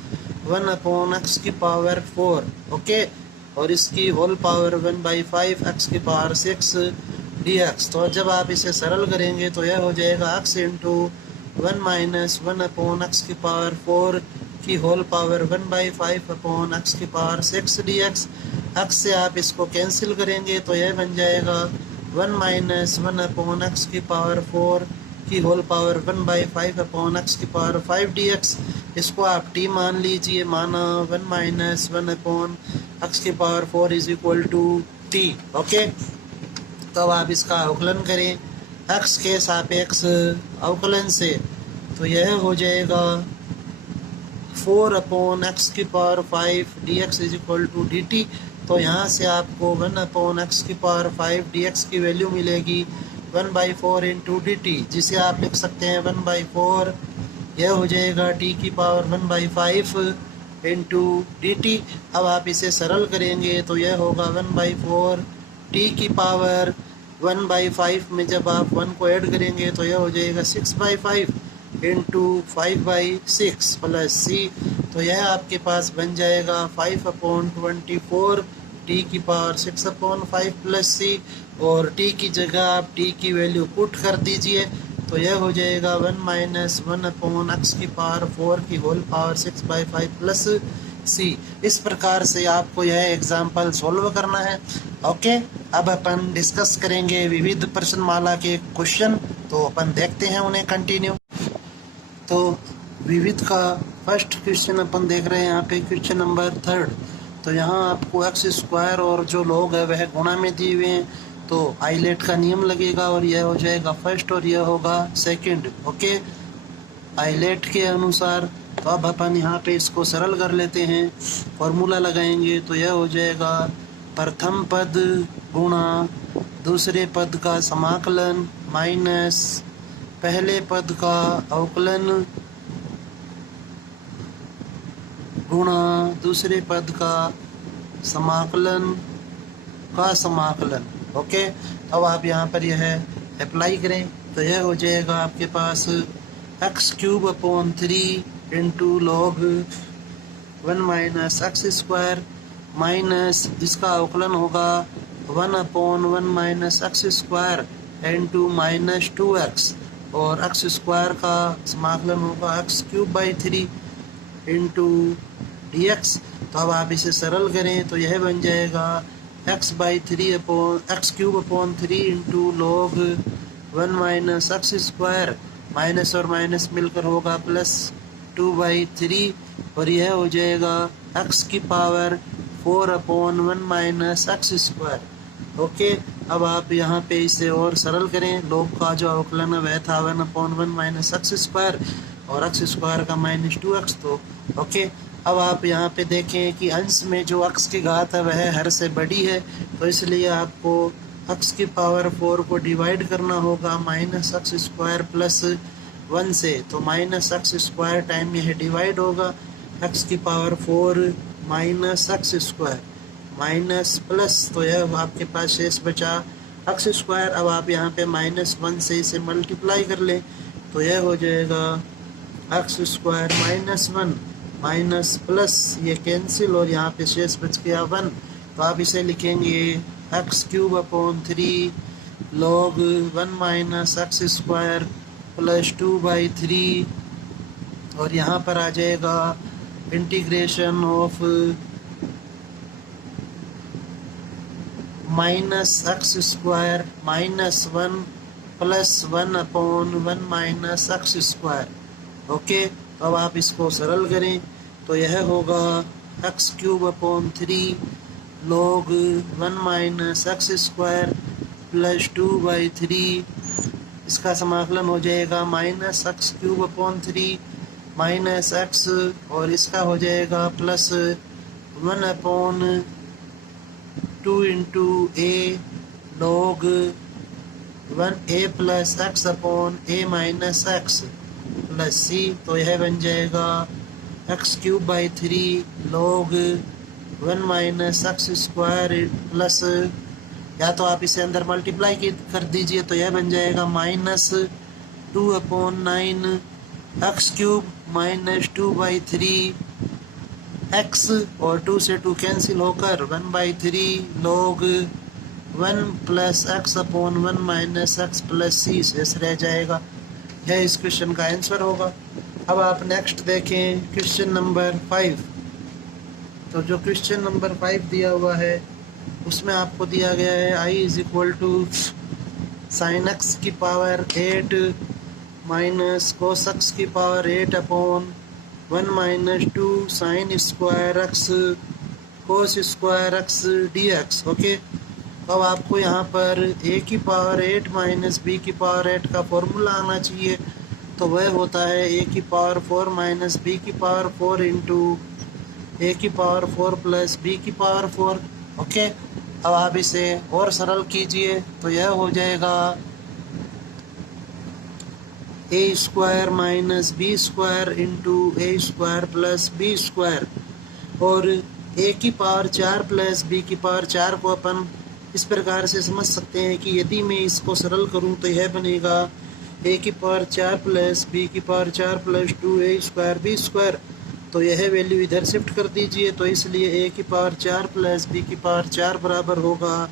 1 अपॉन एक्स की पावर 4। ओके, और इसकी होल पावर 1/5 एक्स की पावर 6 dx। तो जब आप इसे सरल करेंगे तो यह हो जाएगा x into 1 minus 1 upon x की पावर 4 की होल पावर 1/5 अपॉन एक्स की पावर 6 dx। x से आप इसको कैंसिल करेंगे तो यह बन जाएगा 1 माइनस 1 अपॉन एक्स की पावर 4 की होल पावर 1/5 अपॉन एक्स की पावर 5 dx। इसको आप t मान लीजिए, माना 1 माइनस 1 अपॉन एक्स की power 4 is equal to t। Okay, तो अब आप इसका अवकलन करें x के सापेक्ष अवकलन से तो यह हो जाएगा 4 अपॉन एक्स की power 5 dx is equal to dt। तो यहाँ से आपको 1 अपॉन एक्स की पावर 5 dx की वैल्यू मिलेगी 1/4 इंटू डी टी, जिसे आप लिख सकते हैं 1/4। यह हो जाएगा t की पावर 1/5 इंटू डी टी। अब आप इसे सरल करेंगे तो यह होगा 1/4 t की पावर 1/5 में जब आप 1 को ऐड करेंगे तो यह हो जाएगा 6/5 इंटू 5/6 प्लस सी। तो यह आपके पास बन जाएगा 5/24 t की पावर 6/5 प्लस सी। और t की जगह आप t की वैल्यू पुट कर दीजिए तो यह हो जाएगा 1 माइनस 1 अपॉन एक्स की पावर 4 की होल पावर 6/5 प्लस सी। इस प्रकार से आपको यह एग्जाम्पल सोल्व करना है। ओके, अब अपन डिस्कस करेंगे विविध प्रश्नमाला के क्वेश्चन। तो अपन देखते हैं उन्हें कंटिन्यू। तो विविध का फर्स्ट क्वेश्चन अपन देख रहे हैं यहाँ पे, क्वेश्चन नंबर 3। तो यहाँ आपको एक्स स्क्वायर और जो लोग है वह गुणा में दिए हुए हैं। तो आइलेट का नियम लगेगा और यह हो जाएगा फर्स्ट और यह होगा सेकंड। ओके, आइलेट के अनुसार। तो अब अपन यहाँ पे इसको सरल कर लेते हैं, फॉर्मूला लगाएंगे तो यह हो जाएगा प्रथम पद गुणा दूसरे पद का समाकलन माइनस पहले पद का अवकलन गुणा दूसरे पद का समाकलन का समाकलन। ओके, अब आप यहाँ पर यह अप्लाई करें तो यह हो जाएगा आपके पास x³ upon 3 into log 1 minus x square minus इसका अवकलन होगा 1 upon 1 minus x square into minus 2x और एक्स स्क्वायर का समाकलन होगा x³/3 इंटू dx। तो अब आप इसे सरल करें तो यह बन जाएगा x/3 upon x³ upon 3 into log 1 minus x square, minus और माइनस मिलकर होगा प्लस 2/3 और यह हो जाएगा x की power 4 upon 1 minus x square. Okay, अब आप यहाँ पे इसे और सरल करें। लॉग का जो अवकलन है वह था 1 अपॉन 1 माइनस एक्स स्क्वायर और एक्स स्क्वायर का माइनस 2x। तो ओके, अब आप यहाँ पे देखें कि अंश में जो x की घात है वह हर से बड़ी है, तो इसलिए आपको x की पावर 4 को डिवाइड करना होगा माइनस एक्स स्क्वायर प्लस 1 से। तो माइनस एक्स स्क्वायर टाइम यह डिवाइड होगा x की power 4 minus x square minus plus, तो यह आपके पास शेष बचा एक्स स्क्वायर। अब आप यहाँ पे -1 से इसे मल्टीप्लाई कर लें तो यह हो जाएगा एक्स स्क्वायर -1 माइनस प्लस ये कैंसिल और यहाँ पे शेष बच गया 1। तो आप इसे लिखेंगे x³ upon 3 log 1 minus x square plus 2/3 और यहाँ पर आ जाएगा integration of minus x square -1 plus 1/1 minus x square. Okay, तो अब आप इसको सरल करें तो यह होगा x³ log 1 minus x square plus 2/3। इसका समाकलन हो जाएगा -x³ माइनस एक्स और इसका हो जाएगा plus 1/2 into a log 1a plus x/a minus x plus c. तो यह बन जाएगा x³ log 1 minus x square plus, या तो आप इसे अंदर मल्टीप्लाई कर दीजिए तो यह बन जाएगा -2/9 x³ माइनस 2/3 x और 2 से 2 कैंसिल होकर 1/3 log 1 plus x/1 minus x plus c शेष रह जाएगा। यह इस क्वेश्चन का आंसर होगा। अब आप नेक्स्ट देखें क्वेश्चन नंबर 5। तो जो क्वेश्चन नंबर 5 दिया हुआ है उसमें आपको दिया गया है I sin x की पावर 8 माइनस cos x की power 8/1 minus 2 sin square x cos square x dx। Okay, अब आपको यहाँ पर a की पावर 8 माइनस b की पावर 8 का फॉर्मूला आना चाहिए। तो वह होता है a की पावर 4 माइनस b की पावर 4 इंटू a की पावर 4 प्लस b की पावर 4। ओके, अब आप इसे और सरल कीजिए तो यह हो जाएगा a square minus b square into a square plus b square, और a की पावर 4 प्लस b की पावर 4 को अपन इस प्रकार से समझ सकते हैं कि यदि मैं इसको सरल करूं तो यह बनेगा a की पावर 4 प्लस b की power 4 plus 2a square b square. तो यह वैल्यू इधर शिफ्ट कर दीजिए, तो इसलिए a की पावर 4 प्लस b की पावर 4 बराबर होगा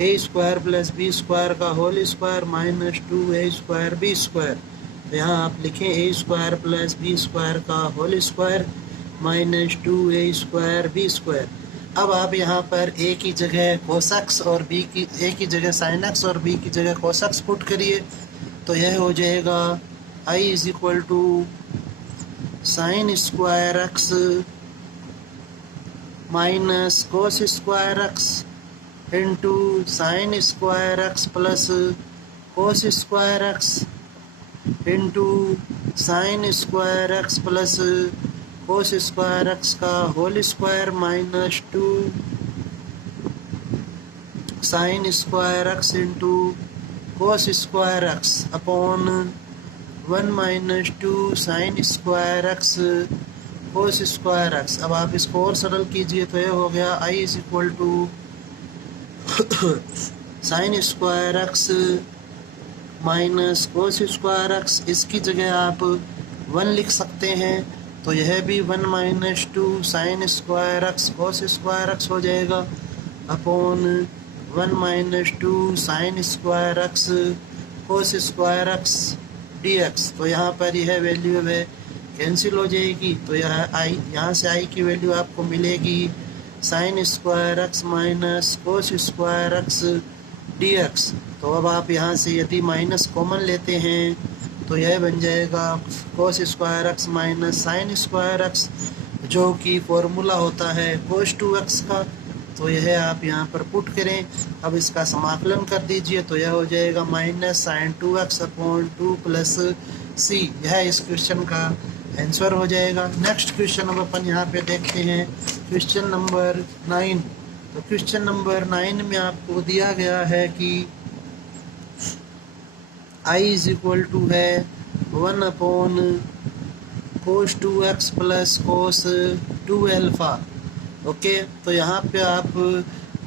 a square plus b square का whole square minus 2a square b square. तो यहाँ आप लिखें a square plus b square का whole square minus 2a square b square. अब आप यहाँ पर a की जगह cos x और a की जगह sin x और b की जगह cos x पुट करिए तो यह हो जाएगा I sin square x minus cos square x into sin square x plus cos square x into sin square x plus cos square x का whole square minus 2 sin square x into cos square x upon 1 minus 2 sin square x cos square x। अब आप इसको और सरल कीजिए तो यह हो गया I sin square x minus cos square x। इसकी जगह आप 1 लिख सकते हैं तो यह भी 1 minus 2 sin square x cos square x हो जाएगा upon 1 minus 2 sin square x cos square x dx। तो यहाँ पर यह वैल्यू है कैंसिल हो जाएगी, तो यह यहाँ से I की वैल्यू आपको मिलेगी sin square x minus cos square x dx। तो अब आप यहाँ से यदि माइनस कॉमन लेते हैं तो यह बन जाएगा cos square x minus sin square x, जो कि फॉर्मूला होता है cos 2x का। तो यह आप यहाँ पर पुट करें, अब इसका समाकलन कर दीजिए तो यह हो जाएगा minus sin 2x upon 2 plus c। यह इस क्वेश्चन का आंसर हो जाएगा। नेक्स्ट क्वेश्चन अब अपन यहाँ पे देखते हैं क्वेश्चन नंबर 9। तो क्वेश्चन नंबर 9 में आपको दिया गया है कि I है 1 upon cos 2x plus cos 2 alpha. Okay, तो यहाँ पे आप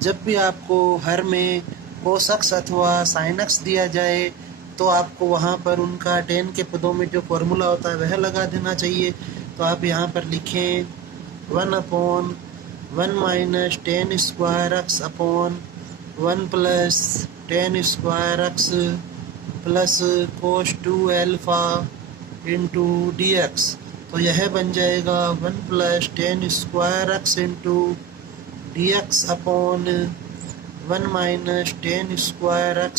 जब भी आपको हर में cos x अथवा sin x दिया जाए तो आपको वहाँ पर उनका tan के पदों में जो फॉर्मूला होता है वह लगा देना चाहिए। तो आप यहाँ पर लिखें 1 upon 1 minus tan square x upon 1 plus tan square x plus cos 2 alpha into dx। तो यह बन जाएगा 1 plus tan square x into dx upon 1 minus tan square x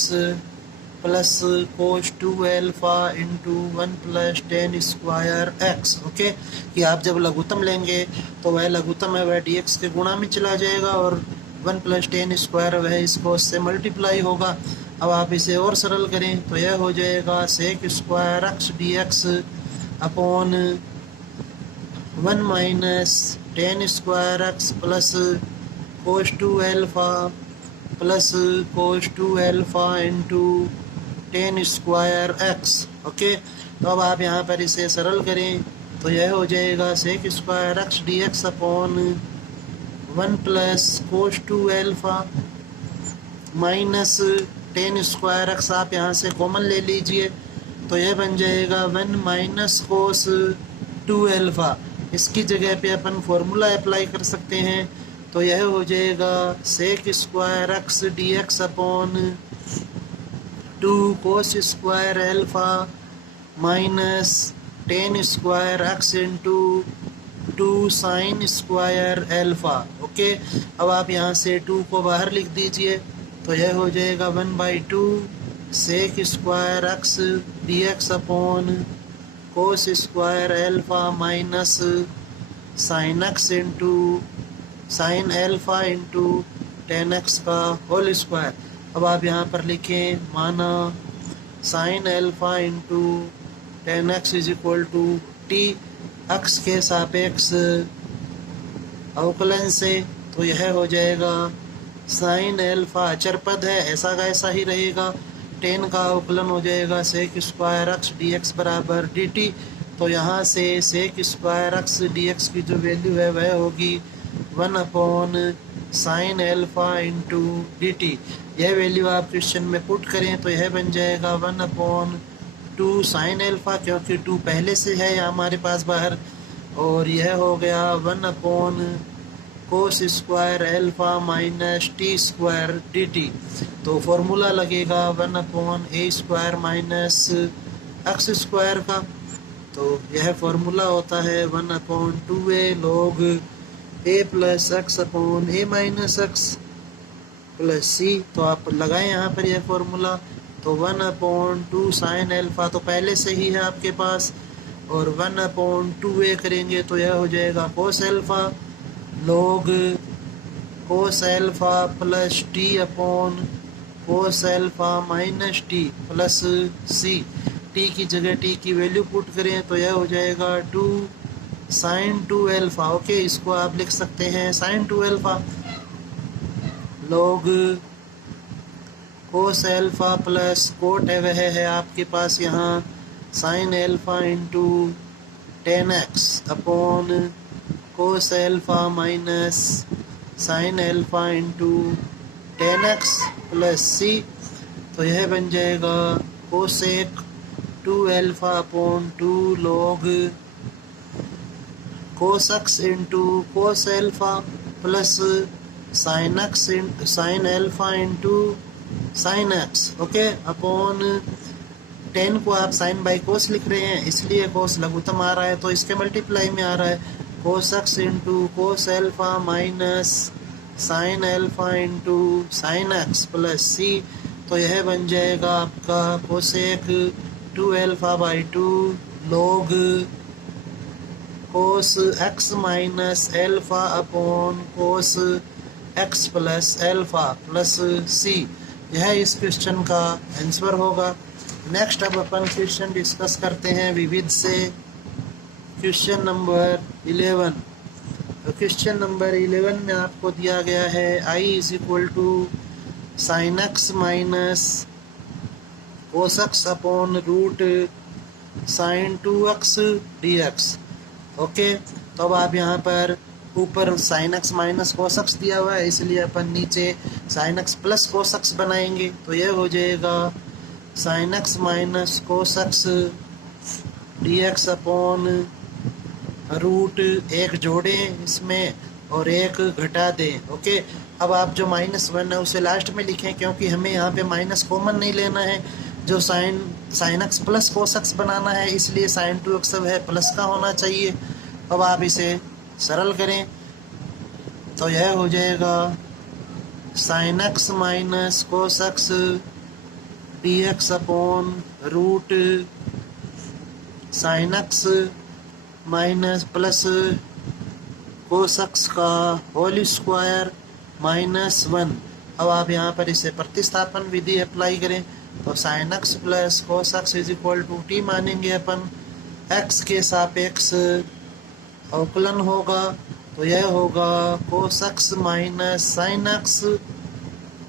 plus cos 2 alpha into 1 plus ten square x. Okay, कि आप जब लघुत्तम लेंगे तो वह लघुत्तम है वह डी एक्स के गुणा में चला जाएगा और 1 प्लस टेन स्क्वायर वह इसको उससे मल्टीप्लाई होगा। अब आप इसे और सरल करें तो यह हो जाएगा sec square x d x upon 1 minus tan square x plus cos 2 alpha plus cos 2 alpha into tan square x. Okay, तो अब आप यहाँ पर इसे सरल करें तो यह हो जाएगा sec square x d x upon 1 plus cos 2 alpha minus tan square x आप यहाँ से कॉमन ले लीजिए तो यह बन जाएगा 1 माइनस कोस 2 अल्फा। इसकी जगह पे अपन फॉर्मूला अप्लाई कर सकते हैं तो यह हो जाएगा sec square x d x upon 2 cos square alpha minus tan square x into 2 sine square alpha. Okay, अब आप यहाँ से 2 को बाहर लिख दीजिए तो यह हो जाएगा 1/2 sec square x d x upon cos square alpha minus sine x into sine alpha into tan x का होल स्क्वायर। अब आप यहाँ पर लिखें माना sine alpha into tan x is equal to t x के सापेक्ष अवकलन से तो यह हो जाएगा साइन अल्फा अचर पद है ऐसा का ऐसा ही रहेगा, टेन का अवकलन हो जाएगा sec square x d x बराबर डी टी। तो यहाँ से sec square x d x की जो वैल्यू है वह होगी 1 upon sine alpha into d t. यह वैल्यू आप क्वेश्चन में पुट करें तो यह बन जाएगा 1 अपॉन 2 साइन अल्फा क्योंकि 2 पहले से है हमारे पास बाहर, और यह हो गया 1 upon cos square alpha minus t square D t. तो फॉर्मूला लगेगा 1 upon a square minus x square का। तो यह फॉर्मूला होता है 1 अपॉन 2a लॉग ए प्लस एक्स अपॉन ए माइनस एक्स प्लस सी। तो आप लगाएं यहाँ पर यह फॉर्मूला तो 1 अपॉन 2 साइन अल्फा तो पहले से ही है आपके पास और 1 अपॉन 2a करेंगे तो यह हो जाएगा cos alpha log cos alpha plus t upon cos alpha minus t plus c. T की जगह टी की वैल्यू पुट करें तो यह हो जाएगा 2 साइन 2 अल्फा। ओके, इसको आप लिख सकते हैं sine 2 alpha log cos alpha plus cot है वह है आपके पास यहाँ sine alpha into tan x upon cos alpha minus sine alpha into tan x plus c. तो यह बन जाएगा cosec 2 alpha upon 2 log cos x into cos alpha plus sine x sine alpha into sine x. Okay, upon 10 को आप sign by कोस लिख रहे हैं इसलिए कोस लघुत्तम आ रहा है तो इसके मल्टीप्लाई में आ रहा है cos x into cos alpha minus sine alpha into sine x plus c. तो यह बन जाएगा आपका cosec 2 alpha by 2 log cos x minus alpha upon cos x plus alpha plus c. यह इस क्वेश्चन का आंसर होगा। नेक्स्ट अब अपन क्वेश्चन डिस्कस करते हैं विविध से क्वेश्चन नंबर 11। तो क्वेश्चन नंबर 11 में आपको दिया गया है i is equal to sine x minus cos x upon root sine 2x dx। Okay, तो अब आप यहाँ पर ऊपर sine x minus cos x दिया हुआ है इसलिए अपन नीचे sine x plus cos x बनाएंगे तो यह हो जाएगा sine x minus cos x d x upon root एक जोड़ें इसमें और एक घटा दें। ओके, अब आप जो -1 है उसे लास्ट में लिखें क्योंकि हमें यहाँ पे माइनस कॉमन नहीं लेना है, जो sine x plus cos x बनाना है इसलिए साइन 2x सब है प्लस का होना चाहिए। अब आप इसे सरल करें तो यह हो जाएगा sine x minus cos x dx upon root sine x minus plus cos x का होल स्क्वायर माइनस 1। अब आप यहाँ पर इसे प्रतिस्थापन विधि अप्लाई करें तो sine x plus cos x is equal to t मानेंगे अपन, एक्स के सापेक्ष अवकलन होगा तो यह होगा cos x minus sine x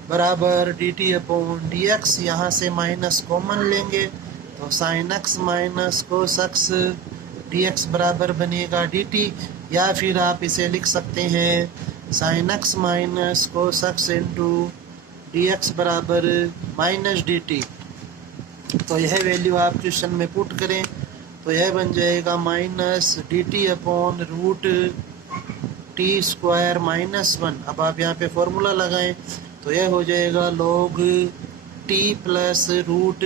बराबर d t upon d x. यहाँ से माइनस कॉमन लेंगे तो sine x minus cos x d x बराबर बनेगा डी टी, या फिर आप इसे लिख सकते हैं sign x minus cos x into d x बराबर माइनस डी टी। तो यह वैल्यू आप क्वेश्चन में पुट करें तो यह बन जाएगा minus d t upon root t square minus 1। अब आप यहाँ पे फॉर्मूला लगाएं तो यह हो जाएगा log t plus root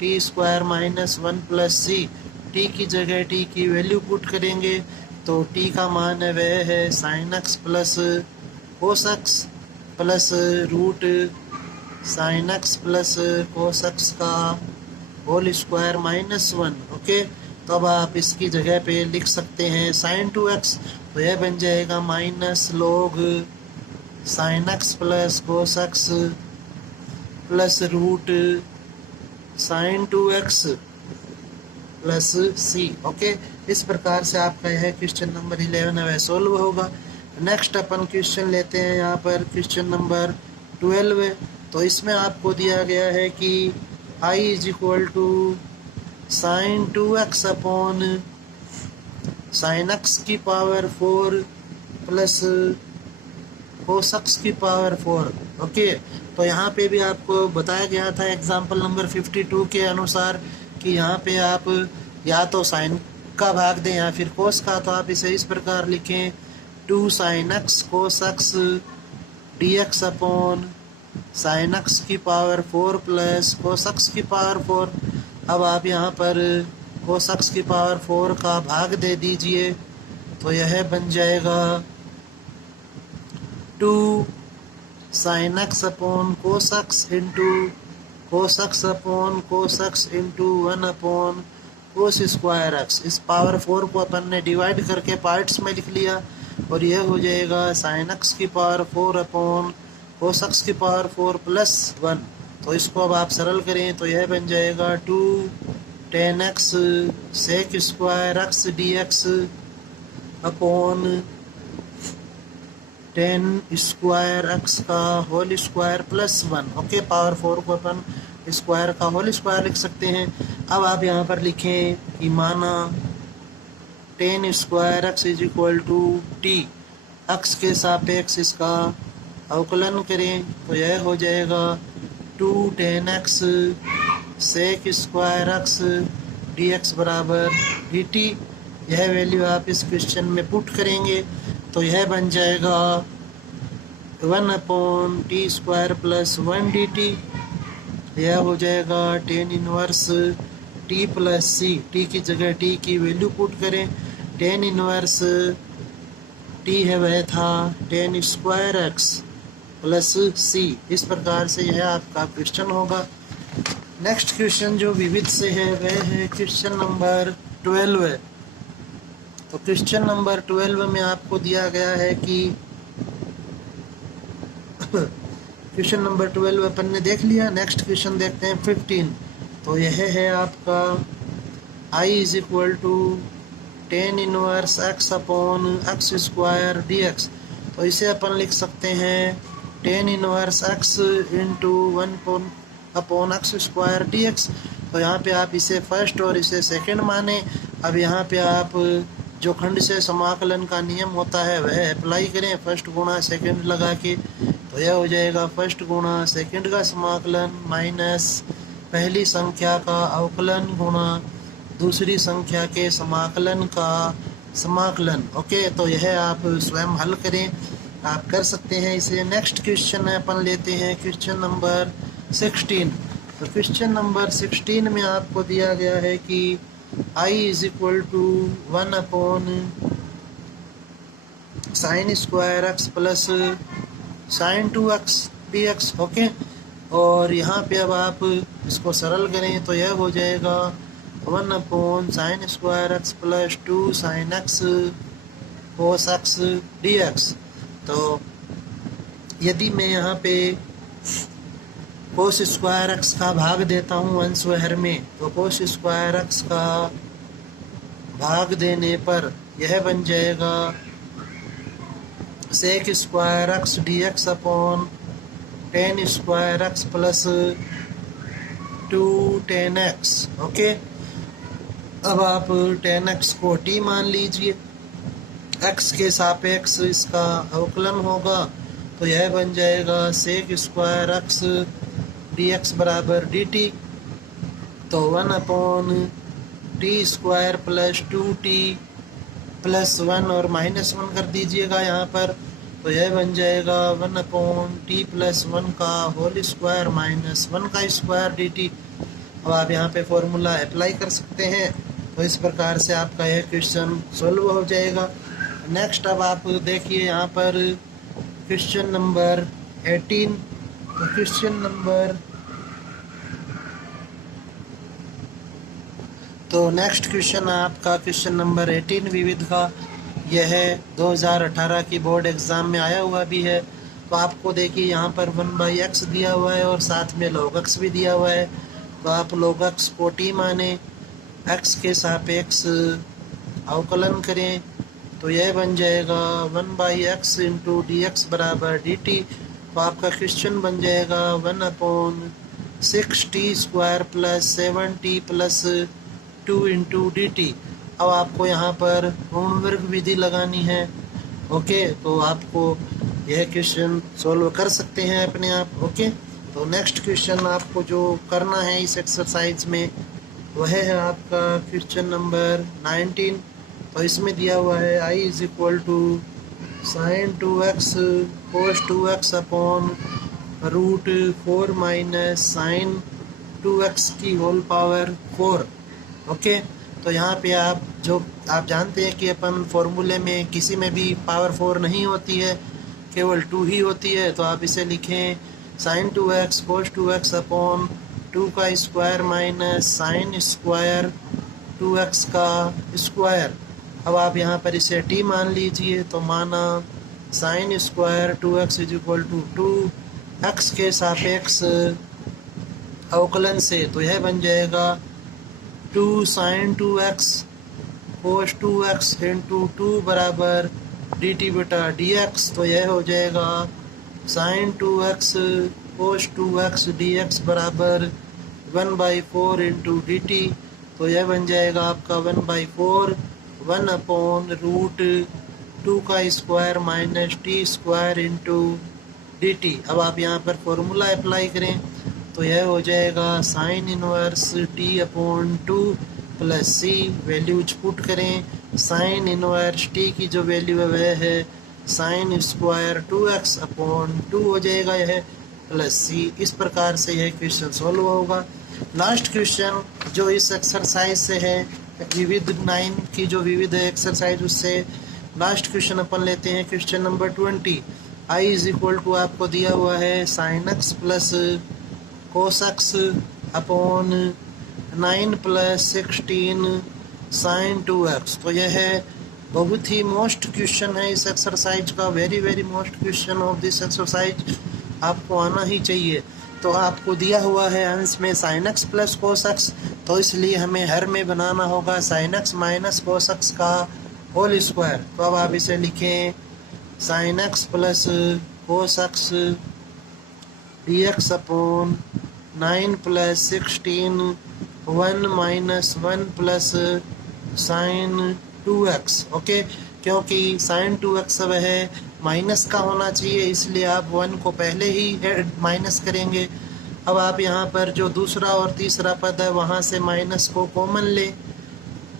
t square minus 1 plus c. T की जगह टी की वैल्यू पुट करेंगे तो टी का मान है वह है sine x plus cos x plus root sine x plus cos x का होल स्क्वायर माइनस 1। ओके, तो अब आप इसकी जगह पे लिख सकते हैं साइन 2x, तो यह बन जाएगा minus log sine x plus cos x plus root sine 2x plus c. Okay, इस प्रकार से आपका यह क्वेश्चन नंबर 11 है वह सोल्व होगा। नेक्स्ट अपन क्वेश्चन लेते हैं यहाँ पर क्वेश्चन नंबर 12 है। तो इसमें आपको दिया गया है कि i is equal to sine 2x upon sine x की पावर 4 प्लस कोस एक्स की पावर 4। ओके, तो यहाँ पे भी आपको बताया गया था एग्जाम्पल नंबर 52 के अनुसार कि यहाँ पे आप या तो साइन का भाग दें या फिर कोस का, तो आप इसे इस प्रकार लिखें 2 sine x cos x d x upon sine x की पावर 4 प्लस कोस एक्स की पावर 4। अब आप यहाँ पर कोस एक्स की पावर 4 का भाग दे दीजिए तो यह बन जाएगा 2 sine x upon cos x into cos x upon cos x into 1 upon cos square x. इस पावर 4 को अपन ने डिवाइड करके पार्ट्स में लिख लिया और यह हो जाएगा साइन एक्स की पावर 4 अपॉन कोस एक्स की पावर 4 प्लस 1। तो इसको अब आप सरल करें तो यह बन जाएगा 2 tan x sec square x d x upon tan square x का whole square plus 1। Okay, power 4 को अपन स्क्वायर का होल स्क्वायर लिख सकते हैं। अब आप यहाँ पर लिखें कि माना tan square x is equal to t, x के सापेक्ष इसका अवकलन करें तो यह हो जाएगा 2 tan x sec square x d x बराबर डी टी। यह वैल्यू आप इस क्वेश्चन में पुट करेंगे तो यह बन जाएगा 1 upon T square plus 1 D t. यह हो जाएगा ten inverse t plus c. T की जगह टी की वैल्यू पुट करें, टेन इनवर्स टी है वह था ten square x plus c. इस प्रकार से यह आपका क्वेश्चन होगा। नेक्स्ट क्वेश्चन जो विविध से है वह है क्वेश्चन नंबर 12 है। तो क्वेश्चन नंबर 12 में आपको दिया गया है कि क्वेश्चन नंबर 12 अपन ने देख लिया। नेक्स्ट क्वेश्चन देखते हैं 15। तो यह है आपका i is equal to tan inverse x upon x square d x. तो इसे अपन लिख सकते हैं tan inverse x into 1 upon x square d x. तो यहाँ पे आप इसे फर्स्ट और इसे सेकंड माने। अब यहाँ पे आप जो खंड से समाकलन का नियम होता है वह अप्लाई करें, फर्स्ट गुणा सेकंड लगा के। तो यह हो जाएगा फर्स्ट गुणा सेकंड का समाकलन माइनस पहली संख्या का अवकलन गुणा दूसरी संख्या के समाकलन का समाकलन। ओके, तो यह आप स्वयं हल करें, आप कर सकते हैं इसे। नेक्स्ट क्वेश्चन अपन लेते हैं क्वेश्चन नंबर 16। तो क्वेश्चन नंबर 16 में आपको दिया गया है कि i is equal to 1 upon sine square x plus sine 2x dx। Okay, और यहाँ पे अब आप इसको सरल करें तो यह हो जाएगा 1/sin² x + 2sin x cos x dx। तो यदि मैं यहाँ पे cos² x का भाग देता हूँ अंश व हर में, तो cos² x का भाग देने पर यह बन जाएगा sec² x dx upon tan² x plus 2 tan x। Okay, अब आप tan x को t मान लीजिए, x के सापेक्ष इसका अवकलन होगा, तो यह बन जाएगा sec² x dx बराबर dt। तो 1/t² प्लस 2t प्लस 1 और -1 कर दीजिएगा यहाँ पर, तो यह बन जाएगा 1/t प्लस 1 का होल स्क्वायर माइनस 1 का स्क्वायर dt। अब आप यहाँ पे फॉर्मूला अप्लाई कर सकते हैं। तो इस प्रकार से आपका यह क्वेश्चन सॉल्व हो जाएगा। नेक्स्ट अब आप देखिए यहाँ पर क्वेश्चन नंबर 18। तो क्वेश्चन नंबर तो नेक्स्ट क्वेश्चन आपका क्वेश्चन नंबर 18 विविध का, यह 2018 की बोर्ड एग्ज़ाम में आया हुआ भी है। तो आपको देखिए यहाँ पर 1/x दिया हुआ है और साथ में log x भी दिया हुआ है। तो आप log x को t माने, x के सापेक्ष अवकलन करें, तो यह बन जाएगा 1/x इंटू dx बराबर dt। तो आपका क्वेश्चन बन जाएगा 1/6t² plus 7t plus 2 into dt। अब आपको यहाँ पर ऋण वर्ग विधि लगानी है। ओके, तो आपको यह क्वेश्चन सॉल्व कर सकते हैं अपने आप। ओके, तो नेक्स्ट क्वेश्चन आपको जो करना है इस एक्सरसाइज में वह है आपका क्वेश्चन नंबर 19। तो इसमें दिया हुआ है I = sin 2x cos 2x upon √4 minus sin 2x की होल पावर 4। ओके, तो यहाँ पे आप जानते हैं कि अपन फॉर्मूले में किसी में भी पावर 4 नहीं होती है, केवल 2 ही होती है। तो आप इसे लिखें sin 2x cos 2x upon 2 का स्क्वायर माइनस sin² 2x का स्क्वायर। अब आप यहाँ पर इसे t मान लीजिए, तो माना sin² 2x = 2 x के सापेक्ष अवकलन से, तो यह बन जाएगा 2 sin 2x cos 2x into 2 बराबर dt बटा dx। तो यह हो जाएगा sin 2x cos 2x dx बराबर 1/4 इंटू dt। तो यह बन जाएगा आपका 1/4 1/√2 का square minus t² into dt। अब आप यहाँ पर फॉर्मूला अप्लाई करें, तो यह हो जाएगा sin inverse t/2 plus c। Values put करें, sin इनवर्स t की जो वैल्यू है वह है sin² 2x/2 हो जाएगा यह, प्लस c। इस प्रकार से यह क्वेश्चन सॉल्व होगा। लास्ट क्वेश्चन जो इस एक्सरसाइज से है, विविध 9 की जो विविध एक्सरसाइज, उससे लास्ट क्वेश्चन अपन लेते हैं क्वेश्चन नंबर 20। I = आपको दिया हुआ है sin x plus cos x upon 9 + 16 sin 2x। तो यह है बहुत ही मोस्ट क्वेश्चन है इस एक्सरसाइज का, very most question of this exercise, आपको आना ही चाहिए। तो आपको दिया हुआ है अंश में sin x plus cos x, तो इसलिए हमें हर में बनाना होगा sin x minus cos x का होल स्क्वायर। तो अब आप इसे लिखें sin x plus cos x dx upon 9 + 16 1 - 1 plus sin 2x। Okay, क्योंकि sin 2x अब है माइनस का होना चाहिए, इसलिए आप 1 को पहले ही माइनस करेंगे। अब आप यहाँ पर जो दूसरा और तीसरा पद है वहाँ से माइनस को कॉमन ले,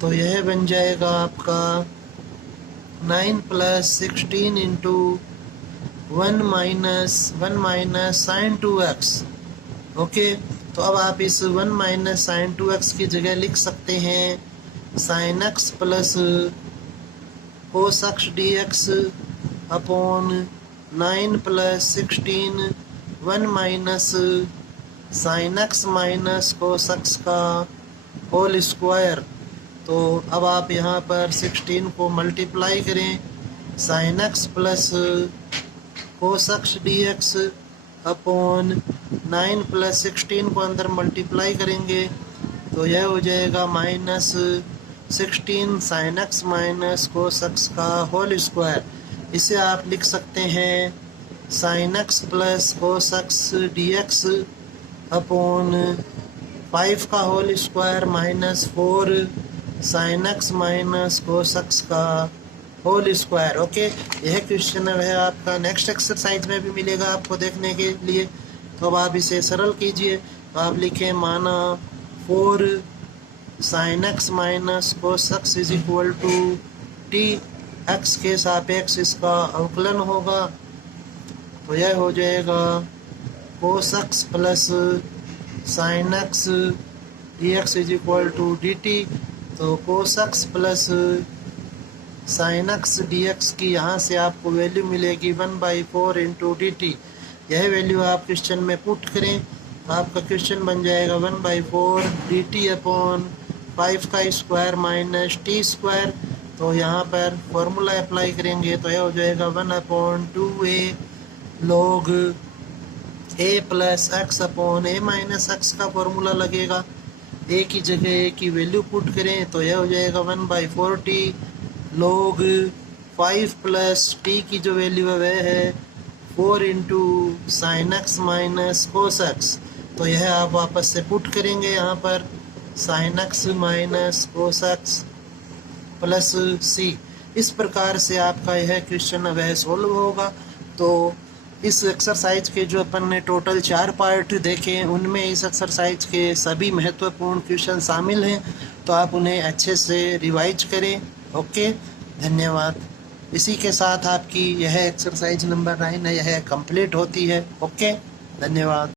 तो यह बन जाएगा आपका 9 + 16 इंटू 1 - sin 2x। ओके, तो अब आप इस 1 - sin 2x की जगह लिख सकते हैं sin x plus cos x dx upon 9 + 16 1 - sign x minus cos x का होल स्क्वायर। तो अब आप यहाँ पर 16 को मल्टीप्लाई करें, sign x plus cos x d x upon 9 plus 16 को अंदर मल्टीप्लाई करेंगे तो यह हो जाएगा minus 16 sign x minus cos x का होल स्क्वायर। इसे आप लिख सकते हैं sign x plus cos x d x upon 5 का whole square minus 4 sine x minus cos x का होल स्क्वायर। ओके, यह क्वेश्चन है आपका। नेक्स्ट एक्सरसाइज में भी मिलेगा आपको देखने के लिए। तो अब आप इसे सरल कीजिए। तो आप लिखें माना 4 sine x minus cos x is equal to t, x के सापेक्ष इसका अवकलन होगा। तो यह हो जाएगा cos x plus sine x d x is equal to d t. तो cos x plus sine x d x की यहाँ से आपको वैल्यू मिलेगी 1/4 इंटू डी टी। यह वैल्यू आप क्वेश्चन में पुट करें, आपका क्वेश्चन बन जाएगा 1/4 डी टी अपॉन 5 का स्क्वायर माइनस टी स्क्वायर। तो यहाँ पर फॉर्मूला अप्लाई करेंगे तो यह हो जाएगा 1/2a log a plus x upon a minus x का फॉर्मूला लगेगा। a की जगह a की वैल्यू पुट करें तो यह हो जाएगा 1/4t log 5 प्लस t की जो वैल्यू है वह है 4 into sine x minus cos x. तो यह आप वापस से पुट करेंगे यहाँ पर sine x minus cos x plus c. इस प्रकार से आपका यह क्वेश्चन वह सॉल्व होगा। तो इस एक्सरसाइज के जो अपन ने टोटल 4 पार्ट देखे उनमें इस एक्सरसाइज के सभी महत्वपूर्ण क्वेश्चन शामिल हैं। तो आप उन्हें अच्छे से रिवाइज करें। ओके, धन्यवाद। इसी के साथ आपकी यह एक्सरसाइज नंबर 9 है, यह कंप्लीट होती है। ओके, धन्यवाद।